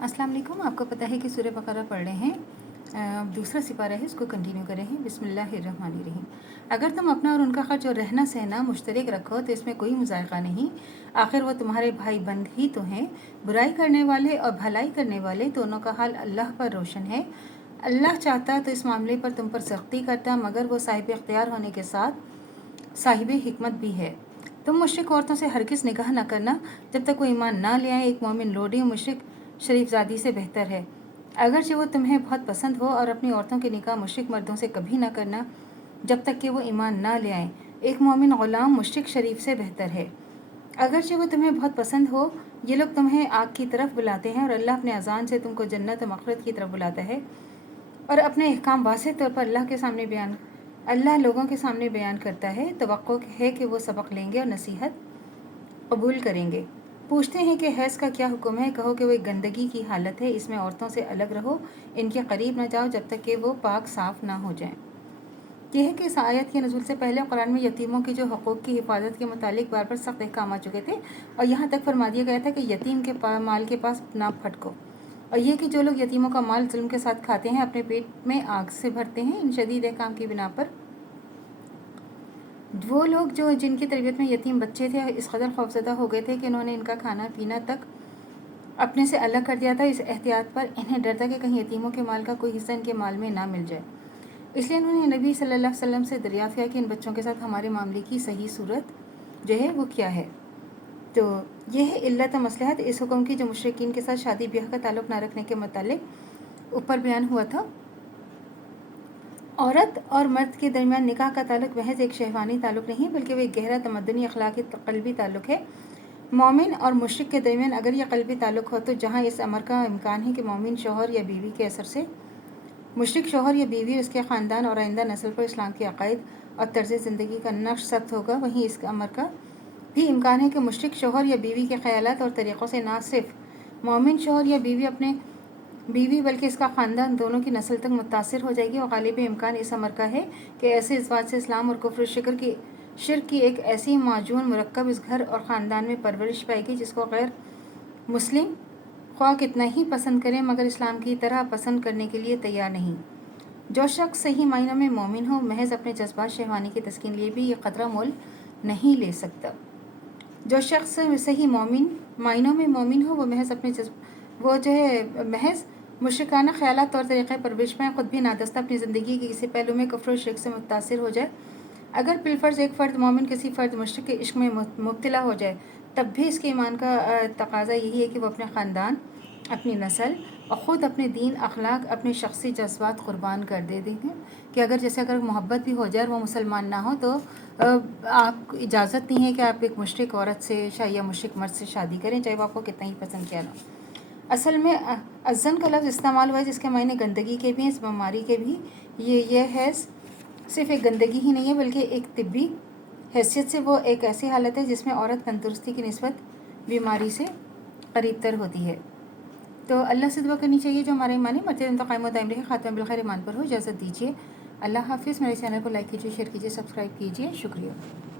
अस्सलाम वालेकुम। आपको पता है कि सूरह बकरा पढ़ रहे हैं, दूसरा सिपारा है, उसको कंटिन्यू कर रहे हैं। बिस्मिल्लाहिर्रहमानिर्रहीम। अगर तुम अपना और उनका खर्च और रहना सहना मुश्तरक रखो तो इसमें कोई मुज़ायक़ा नहीं। आखिर वो तुम्हारे भाई बंद ही तो हैं। बुराई करने वाले और भलाई करने वाले दोनों का हाल अल्लाह पर रोशन है। अल्लाह चाहता तो इस मामले पर तुम पर सख्ती करता, मगर वो साहिब इख्तियार होने के साथ साहिब हिकमत भी है। तुम मुश्रिक औरतों से हरगिज़ निगाह न करना जब तक वो ईमान ना ले आए। एक मोमिन लोडी मुश्रिक शरीफजादी से बेहतर है, अगरचे वो तुम्हें बहुत पसंद हो। और अपनी औरतों के निकाह मुश्रिक मर्दों से कभी ना करना जब तक कि वो ईमान ना ले आए। एक मोमिन ग़ुलाम मुश्रिक शरीफ से बेहतर है, अगरचे वो तुम्हें बहुत पसंद हो। ये लोग तुम्हें आग की तरफ बुलाते हैं और अल्लाह अपने अज़ान से तुमको जन्नत और मग़फ़िरत की तरफ बुलाता है। और अपने अहकाम वाज़ेह तौर पर अल्लाह लोगों के सामने बयान करता है। तवक्को है कि वो सबक लेंगे और नसीहत कबूल करेंगे। पूछते हैं कि हैज़ का क्या हुक्म है। कहो कि वो एक गंदगी की हालत है, इसमें औरतों से अलग रहो, इनके करीब न जाओ जब तक कि वो पाक साफ़ ना हो जाएं। यह है कि इस आयत के नज़ूल से पहले कुरान में यतीमों की जो हकूक़ की हिफाजत के मुतालिक बार बार सख्त अहकाम आ चुके थे, और यहाँ तक फरमा दिया गया था कि यतीम के माल के पास ना फटको। और यह कि जो लोग यतीमों का माल जुल्म के साथ खाते हैं, अपने पेट में आग से भरते हैं। इन शदीद अहकाम की बिना पर वो लोग जो जिनकी तरबियत में यतीम बच्चे थे इस कदर खौफज़दा हो गए थे कि उन्होंने इनका खाना पीना तक अपने से अलग कर दिया था। इस एहतियात पर इन्हें डर था कि कहीं यतीमों के माल का कोई हिस्सा इनके माल में ना मिल जाए। इसलिए उन्होंने नबी सल्लल्लाहु अलैहि वसल्लम से दरियाफ़त किया कि इन बच्चों के साथ हमारे मामले की सही सूरत जो है वो क्या है। तो यह है इल्लत मसलहत इस हुक्म की जो मुशरिकीन के साथ शादी ब्याह का ताल्लुक़ ना रखने के मुतालिक ऊपर बयान हुआ था। औरत और मर्द के दरमियान निकाह का ताल्लुक़ महज एक शहवानी ताल्लुक़ नहीं, बल्कि वह एक गहरा तमद्दुनी अखलाकी क़ल्बी ताल्लुक़ है। मोमिन और मुश्रिक के दरमियान अगर यह क़ल्बी ताल्लुक़ हो तो जहाँ इस अमर का इम्कान है कि मोमिन शौहर या बीवी के असर से मुश्रिक शौहर या बीवी उसके ख़ानदान और आइंदा नस्ल पर इस्लाम के अक़ायद और तर्ज़ ज़िंदगी का नक्श सख्त होगा, वहीं इस अमर का भी इम्कान है कि मुश्रिक शौहर या बीवी के ख़यालात और तरीक़ों से ना सिर्फ मोमिन शौहर या बीवी अपने बीवी बल्कि इसका ख़ानदान दोनों की नस्ल तक मुतासिर हो जाएगी। और ग़ालिब इम्कान इस अमर का है कि ऐसे इज़वाज से इस्लाम और कुफ्र शिर्क की एक ऐसी माजून मुरक्कब इस घर और ख़ानदान में परवरिश पाएगी जिसको गैर मुस्लिम ख्वाह कितना ही पसंद करें मगर इस्लाम की तरह पसंद करने के लिए तैयार नहीं। जो शख्स सही मायनों में मोमिन हो, महज अपने जज्बात शहवानी की तस्कीन लिए भी ये ख़तरा मोल नहीं ले सकता। जो शख्स सही मायनों में मोमिन हो, वो महज अपने महज मुशरिकाना ख़यालात और तरीक़े परवरिश में ख़ुद भी नादस्ता अपनी ज़िंदगी के किसी पहलू में कुफ्र और शिर्क से मुतासिर हो जाए। अगर बिलफ़र्ज़ एक फ़र्द मोमिन किसी फ़र्द मुश्रिक के इश्क में मुब्तला हो जाए, तब भी इसके ईमान का तकाज़ा यही है कि वो अपने ख़ानदान, अपनी नस्ल और ख़ुद अपने दीन अखलाक, अपने शख्सी जज्बात क़ुरबान कर दे देंगे। कि अगर मोहब्बत भी हो जाए और वो मुसलमान ना हो तो आपको इजाज़त नहीं है कि आप एक मुश्रिक औरत से या मुश्रिक मर्द से शादी करें, चाहे वो आपको कितना ही पसंद किया ना। असल में अज़न का लफ्ज़ इस्तेमाल हुआ है जिसके मायने गंदगी के भी हैं, इस बीमारी के भी। ये है सिर्फ़ एक गंदगी ही नहीं है बल्कि एक तिब्बी हैसियत से वो एक ऐसी हालत है जिसमें औरत तंदुरुस्ती की निस्बत बीमारी से करीब तर होती है। तो अल्लाह से दुआ करनी चाहिए जो हमारे ईमान मरते दिन तो कायम व दायम रहे, ख़ात्मा बिल खैर ईमान पर हो। इजाज़त दीजिए। अल्लाह हाफ़िज़। मेरे चैनल को लाइक कीजिए, शेयर कीजिए, सब्सक्राइब कीजिए। शुक्रिया।